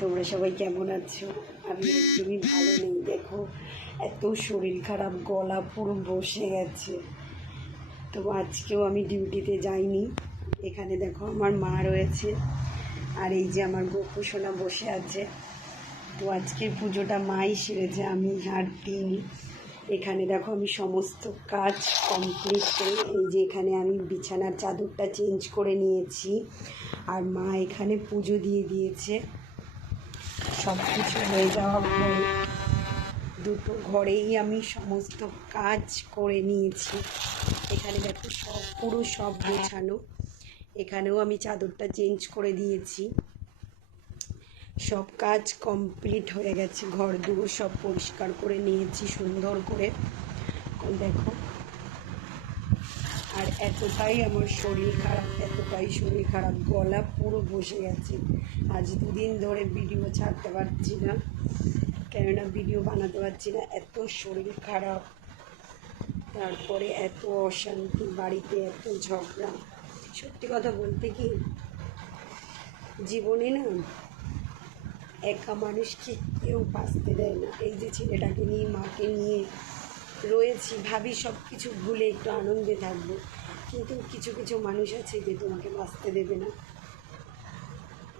তোমরা সবাই কেমন আছো? আমি একদমই ভালো নেই। দেখো, এত শরীর খারাপ, গলা পুরো বসে গেছে। তো আজকেও আমি ডিউটিতে যাইনি। এখানে দেখো আমার মা রয়েছে, আর এই যে আমার গপু সোনা বসে আছে। তো আজকের পুজোটা মাই সেরেছে, আমি আর দিইনি। এখানে দেখো আমি সমস্ত কাজ কমপ্লিট করে, এই যে এখানে আমি বিছানার চাদরটা চেঞ্জ করে নিয়েছি, আর মা এখানে পুজো দিয়ে দিয়েছে। সব কিছু হয়ে যাওয়ার পরে দুটো ঘরেই আমি সমস্ত কাজ করে নিয়েছি। এখানে দেখো সব গোছানো। এখানেও আমি চাদরটা চেঞ্জ করে দিয়েছি। সব কাজ কমপ্লিট হয়ে গেছে, ঘর দুটো সব পরিষ্কার করে নিয়েছি সুন্দর করে। দেখো, আর এতটাই আমার শরীর খারাপ, গলা পুরো বসে গেছে। আজ দুদিন ধরে ভিডিও ছাড়তে পারছি না, কেননা ভিডিও বানাতে পারছি না, এত শরীর খারাপ। তারপরে এত অশান্তি বাড়িতে, এত ঝগড়া। সত্যি কথা বলতে কি, জীবনে না একা মানুষকে কেউ বাঁচতে দেয় না। এই যে ছেলেটাকে নিয়ে, মাকে নিয়ে রয়েছি, ভাবি সব কিছু ভুলে একটু আনন্দে থাকবো, কিন্তু কিছু কিছু মানুষ আছে যে তোমাকে বাঁচতে দেবে না।